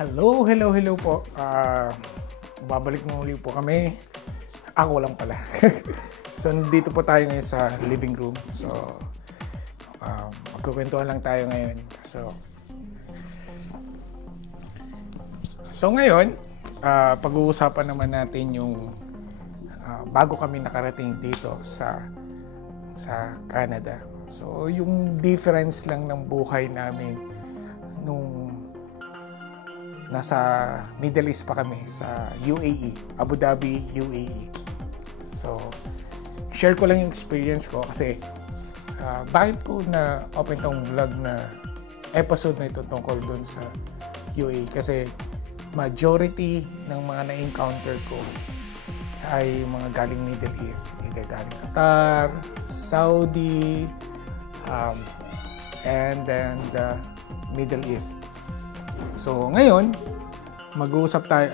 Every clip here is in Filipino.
Hello po. Babalik muli po kami. Ako lang pala. So, dito po tayo ngayon sa living room. So, magkukwentuhan lang tayo ngayon. So ngayon, pag-uusapan naman natin yung bago kami nakarating dito sa Canada. So, yung difference lang ng buhay namin nung nasa Middle East pa kami, sa UAE, Abu Dhabi, UAE. So, share ko lang yung experience ko kasi bakit ko na-open tong vlog na episode na ito tungkol dun sa UAE. Kasi majority ng mga na-encounter ko ay mga galing Middle East. Either galing Qatar, Saudi, and then the Middle East. So, ngayon, mag-uusap tayo,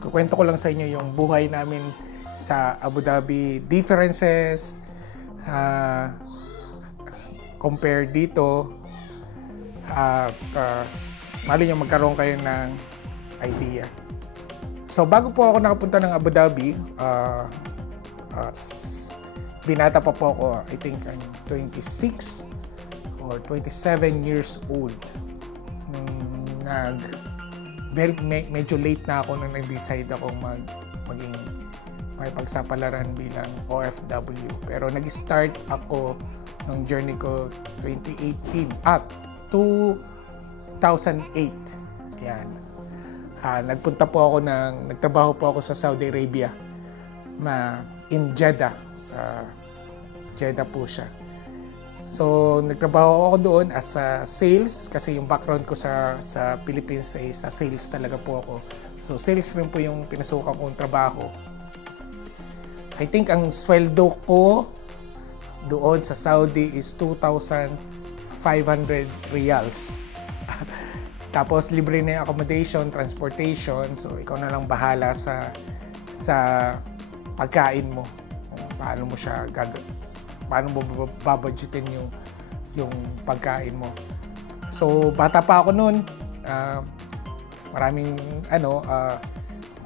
kukwento ko lang sa inyo yung buhay namin sa Abu Dhabi, differences, compare dito, mali nyo magkaroon kayo ng idea. So, bago po ako nakapunta ng Abu Dhabi, binata pa po ako, I think I'm 26 or 27 years old. Medyo late na ako nung nag-decide akong maging pagsapalaran bilang OFW. Pero nag-start ako ng journey ko 2018 at 2008. Yan. Nagtrabaho po ako sa Saudi Arabia in Jeddah. Sa Jeddah po siya. So, nagtrabaho ako doon as a sales kasi yung background ko sa Philippines ay sa sales talaga po ako. So, sales rin po yung pinasukan kong trabaho. I think ang sweldo ko doon sa Saudi is 2,500 riyals. Tapos, libre na yung accommodation, transportation. So, ikaw na lang bahala sa pagkain mo. Paano mo babudgetin yung pagkain mo. So, bata pa ako noon. Maraming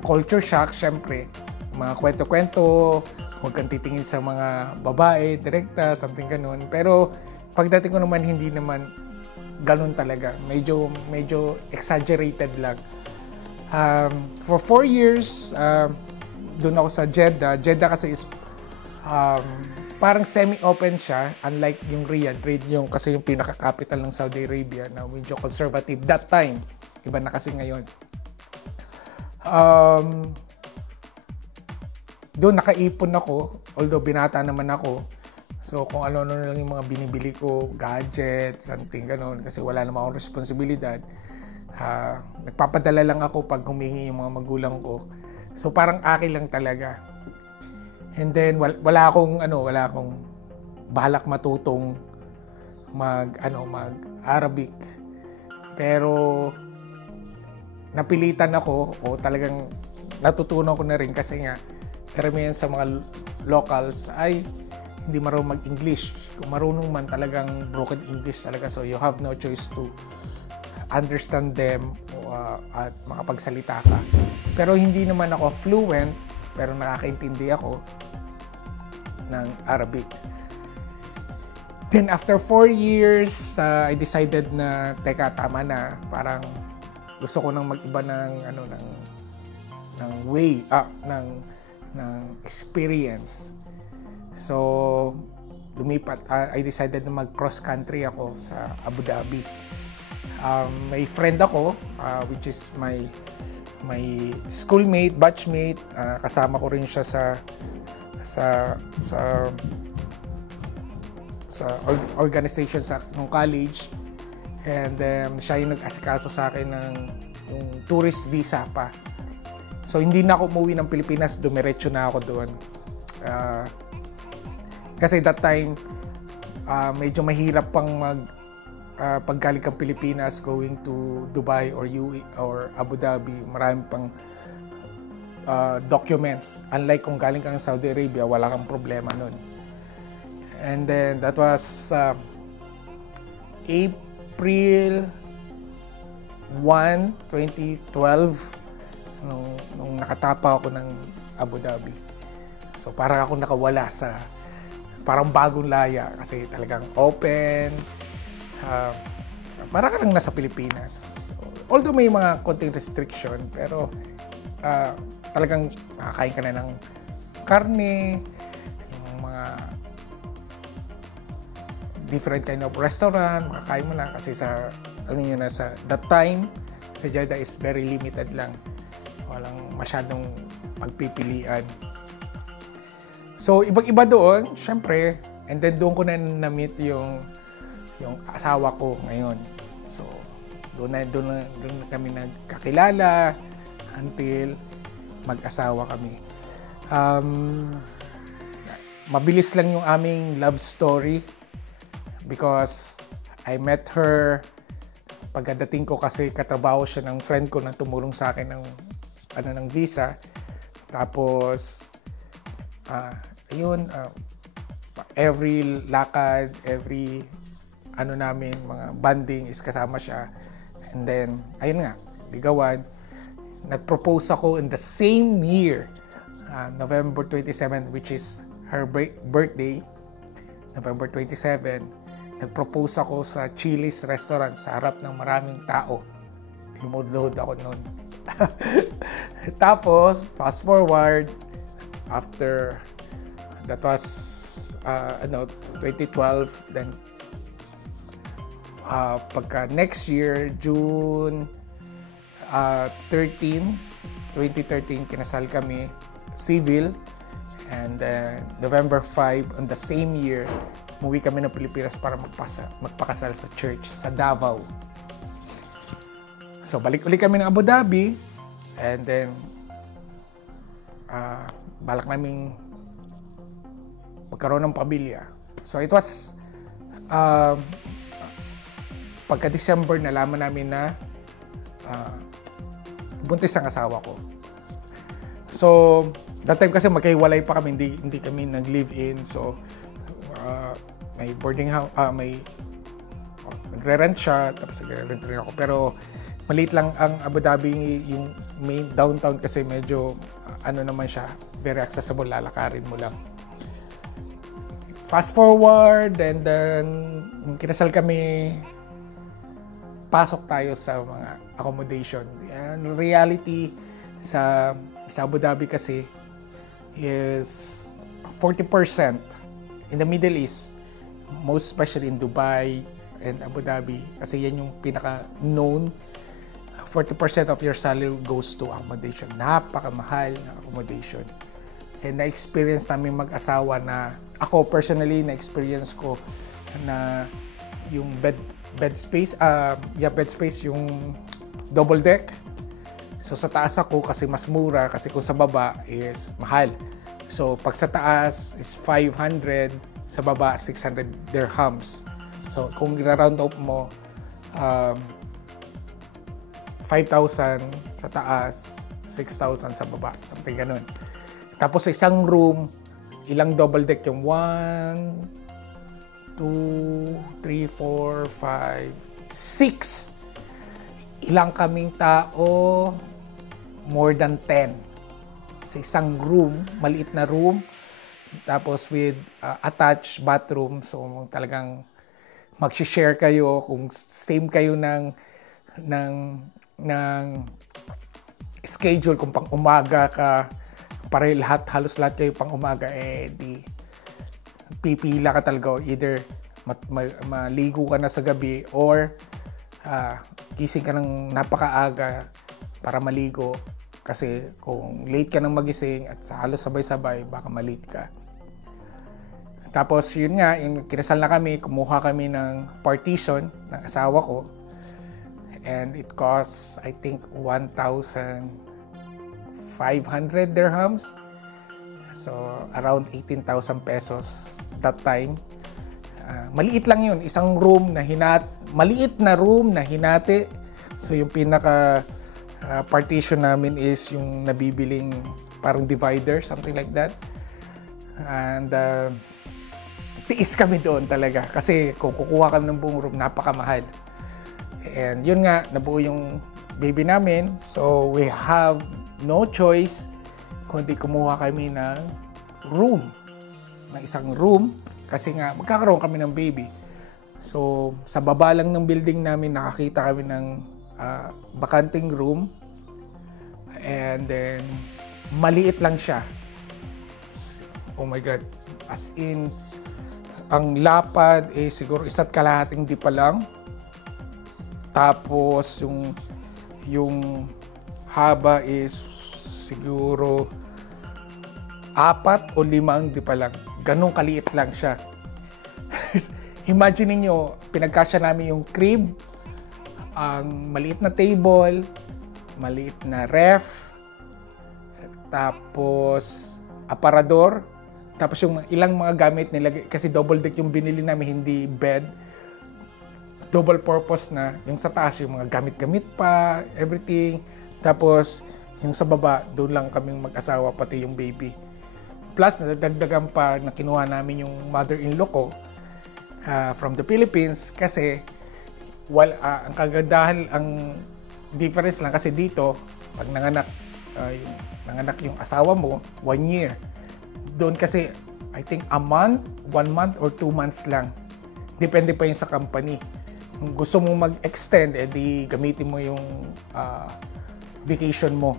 culture shock, syempre. Mga kwento-kwento, huwag kang titingin sa mga babae, direkta, something ganun. Pero, pagdating ko naman, hindi naman ganun talaga. Medyo exaggerated lang. For 4 years, doon ako sa Jeddah. Jeddah kasi is parang semi-open siya, unlike yung Riyadh. Riyadh yung kasi yung pinaka-capital ng Saudi Arabia na medyo conservative that time. Iba na kasi ngayon. Doon nakaipon ako, although binata naman ako. So kung ano-ano na lang yung mga binibili ko, gadgets, something ganun, kasi wala naman akong responsibilidad. Nagpapadala lang ako pag humingi yung mga magulang ko. So parang akin lang talaga. And then wala akong balak matutong mag-Arabic. Pero napilitan ako o talagang natutunan ko na rin kasi nga karamihan sa mga locals ay hindi marunong mag-English. Kung marunong man, talagang broken English talaga. So you have no choice to understand them at makapagsalita ka. Pero hindi naman ako fluent, pero nakakaintindi ako ng Arabic. Then after 4 years, I decided na tama na, parang gusto ko nang mag-iba ng experience. So lumipat, I decided na mag-cross country ako sa Abu Dhabi. May friend ako which is my schoolmate, batchmate, kasama ko rin siya sa organization ng college, and siya yung nag-asikaso sa akin ng yung tourist visa pa. So hindi na ako umuwi ng Pilipinas, dumiretso na ako doon. Kasi that time medyo mahirap pang paggaling kang Pilipinas going to Dubai or UAE or Abu Dhabi, marami pang documents. Unlike kung galing kang Saudi Arabia, wala kang problema nun. And then that was April 1, 2012 nung nakatapa ako ng Abu Dhabi. So parang ako nakawala sa parang bagong laya kasi talagang open. Parang ka lang nasa Pilipinas. So, although may mga konting restriction, pero talagang nakakain ka na ng karne, yung mga different kind of restaurant, makakain mo na kasi sa, alam nyo na, sa that time, sa Jeddah is very limited lang. Walang masyadong pagpipilian. So, ibang-iba doon, syempre, and then doon ko na na-meet yung asawa ko ngayon. So, doon kami nagkakilala until mag-asawa kami. Mabilis lang yung aming love story because I met her pagdating ko kasi katrabaho siya ng friend ko na tumulong sa akin ng visa. Tapos every lakad, every namin, mga banding is kasama siya. And then, ayun nga, ligawan. Nag-propose ako in the same year, November 27, which is her birthday, November 27. Nag-propose ako sa Chili's restaurant sa harap ng maraming tao. Lumod-load ako noon. Tapos, fast forward, after, that was 2012, then pagka next year, June 2013, kinasal kami, civil, and then November 5, on the same year, umuwi kami ng Pilipinas para magpakasal sa church sa Davao. So, balik uli kami ng Abu Dhabi, and then balak naming magkaroon ng pamilya. So, it was pagka-December, nalaman namin na buntis ang asawa ko. So, that time kasi magkahiwalay pa kami, hindi kami nag-live-in. So, may boarding house, nagre-rent siya, tapos nagre-rent rin ako. Pero, maliit lang ang Abu Dhabi, yung main downtown kasi medyo, naman siya, very accessible, lalakarin mo lang. Fast forward, and then, kinasal kami, pasok tayo sa mga accommodation. And reality sa Abu Dhabi kasi is 40% in the Middle East, most especially in Dubai and Abu Dhabi, kasi yan yung pinaka-known. 40% of your salary goes to accommodation. Napakamahal na accommodation. And na-experience namin mag-asawa na, ako personally, na-experience ko na yung bed space, yung double deck. So sa taas ako kasi mas mura, kasi kung sa baba is mahal. So pag sa taas is 500, sa baba 600 dirhams. So kung i-round up mo, 5,000 sa taas, 6,000 sa baba, something ganun. Tapos sa isang room, ilang double deck yung 1, 2, 3, 4, 5, 6. Ilang kaming tao? More than 10. Sa isang room, maliit na room. Tapos with attached bathroom. So talagang mag-share kayo kung same kayo ng schedule. Kung pang umaga ka, halos lahat kayo pang umaga, di pipila ka talaga, either maligo ka na sa gabi or gising ka ng napakaaga para maligo, kasi kung late ka nang magising at halos sabay-sabay, baka malate ka. Tapos yun nga, kinasal na kami, kumuha kami ng partition ng asawa ko, and it costs I think 1,500 dirhams. So, around 18,000 pesos that time. Maliit lang yun. Isang room na maliit na room na hinati. So, yung pinaka partition namin is yung nabibiling parang divider, something like that. And tiis kami doon talaga. Kasi kung kukuha kami ng buong room, napakamahal. And yun nga, nabuo yung baby namin. So we have no choice kundi kumuha kami ng isang room kasi nga magkakaroon kami ng baby. So sa baba lang ng building namin nakakita kami ng bakanting room, and then maliit lang siya. Oh my God, as in ang lapad siguro 1.5 di pa lang. Tapos yung haba is siguro 4 o 5 di pa lang. Ganong kaliit lang siya. Imagine niyo, pinagkasya namin yung crib, ang maliit na table, maliit na ref, tapos aparador, tapos yung ilang mga gamit nila, kasi double deck yung binili namin, hindi bed. Double purpose na, yung sa taas yung mga gamit-gamit pa, everything. Tapos yung sa baba, doon lang kaming mag-asawa, pati yung baby. Plus, nadagdagan pa na kinuha namin yung mother-in-law ko from the Philippines kasi ang kagandahan, ang difference lang kasi dito, pag nanganak yung asawa mo, 1 year. Doon kasi, I think 1 month or 2 months lang. Depende pa yun sa company. Kung gusto mong mag-extend, edi gamitin mo yung vacation mo.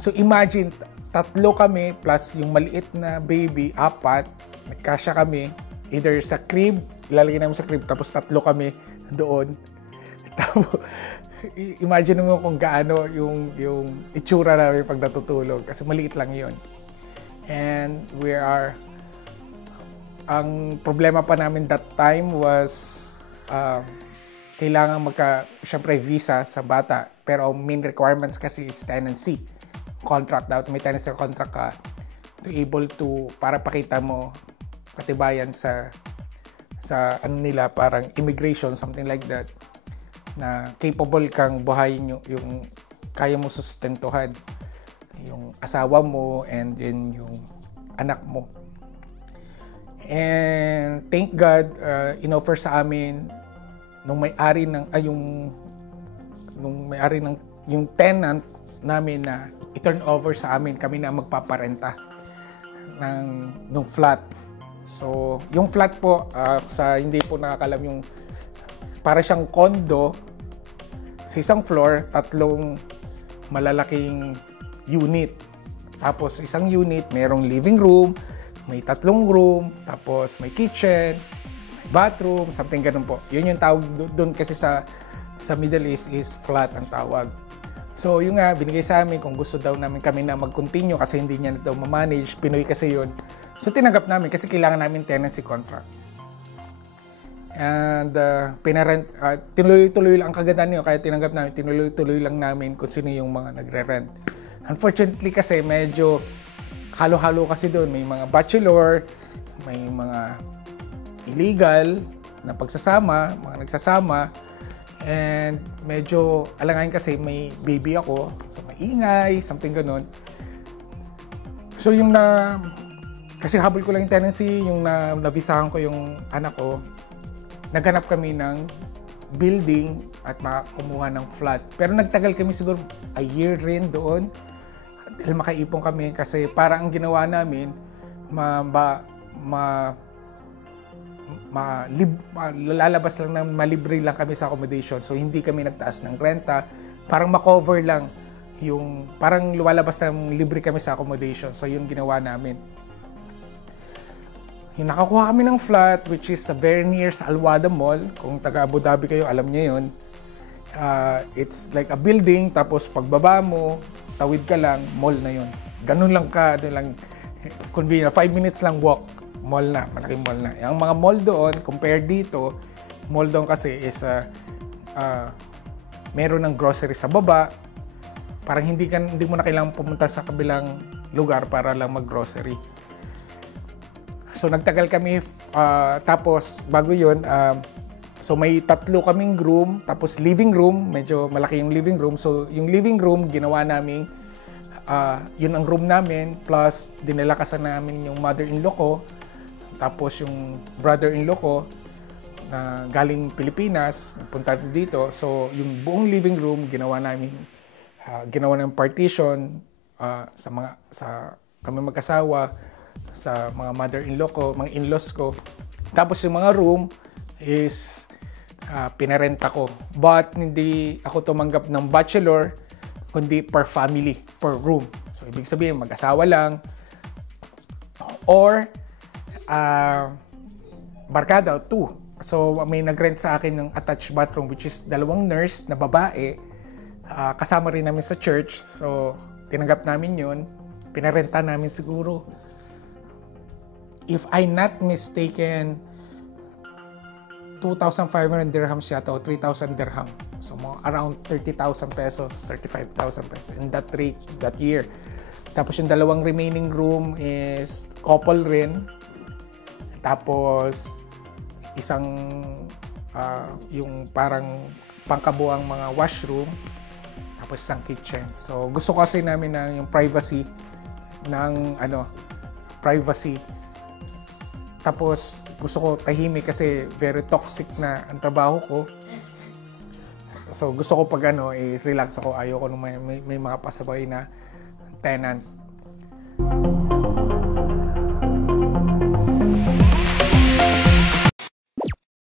So imagine, 3 kami plus yung maliit na baby, 4, nagkasya kami, either sa crib, ilalagay namin sa crib, tapos 3 kami doon. Tapos, imagine mo kung gaano yung itsura namin pag natutulog, kasi maliit lang yun. And ang problema pa namin that time was, kailangan syempre visa sa bata, pero main requirements kasi is tenancy contract daw. May tenancy contract ka to able to, para pakita mo katibayan sa ano nila, parang immigration, something like that, na capable kang buhayin yung kaya mo sustentuhan yung asawa mo and then yung anak mo. And thank God, inoffer sa amin nung may-ari ng yung tenant namin na i-turn over sa amin, kami na magpaparenta ng flat. So, yung flat po, sa hindi po nakakalam, yung para siyang condo sa isang floor, 3 malalaking unit. Tapos isang unit, mayroong living room, may 3 room, tapos may kitchen, may bathroom, something ganun po. Yun yung tawag doon kasi sa Middle East is flat ang tawag. So yung nga, binigay sa amin kung gusto daw namin kami na mag-continue kasi hindi niya daw ma-manage, Pinoy kasi yun. So tinanggap namin kasi kailangan namin tenancy contract. And tinuloy-tuloy lang ang kagandahan niyo, kaya tinanggap namin, tinuloy-tuloy lang namin kung sino yung mga nagre-rent. Unfortunately kasi medyo halo-halo kasi doon, may mga bachelor, may mga illegal na pagsasama, mga nagsasama, and medyo alangayin kasi may baby ako, so maingay, something ganun. So yung kasi habol ko lang yung tenancy, yung nabisahan ko yung anak ko, naghanap kami ng building at makakumuha ng flat. Pero nagtagal kami siguro a year rin doon dahil makaipon kami, kasi parang ang ginawa namin, lalabas lang ng malibre lang kami sa accommodation. So hindi kami nagtaas ng renta, parang makover lang yung, parang lumalabas ng libre kami sa accommodation. So yun ginawa namin. Yung nakakuha kami ng flat, which is very near sa Alwada Mall. Kung taga Abu Dhabi kayo, alam niyo yun. It's like a building, tapos pagbaba mo, tawid ka lang, mall na yun. Ganun lang convenient. 5 minutes lang walk, mall na, malaking mall na. Yung mga mall doon, compared dito, mall doon kasi is meron ng grocery sa baba. Parang hindi mo na kailangan pumunta sa kabilang lugar para lang mag-grocery. So nagtagal kami, tapos bago yun, so may 3 kaming room, tapos living room, medyo malaki yung living room. So yung living room, ginawa namin, yun ang room namin, plus dinalakasan namin yung mother-in-law ko, tapos yung brother-in-law ko, na galing Pilipinas, nagpunta dito. So, yung buong living room, ginawa ng partition kami mag-asawa, sa mga mother-in-law ko, mga in-laws ko. Tapos yung mga room is pinarenta ko. But hindi ako tumanggap ng bachelor, kundi per family, per room. So, ibig sabihin, mag-asawa lang. Or, barkada, 2. So, may nag-rent sa akin ng attached bathroom, which is 2 nurse na babae. Kasama rin namin sa church. So, tinanggap namin yun. Pinarenta namin siguro. If I'm not mistaken, 2,500 dirhams yata o 3,000 dirham. So, around 30,000 pesos, 35,000 pesos in that rate, that year. Tapos yung 2 remaining room is couple rin. Tapos, isang, yung parang pangkabuang mga washroom. Tapos isang kitchen. So, gusto kasi namin na yung privacy privacy. Tapos, gusto ko tahimik kasi very toxic na ang trabaho ko. So, gusto ko pag relax ako. Ayoko nung may mga pasabay na tenant.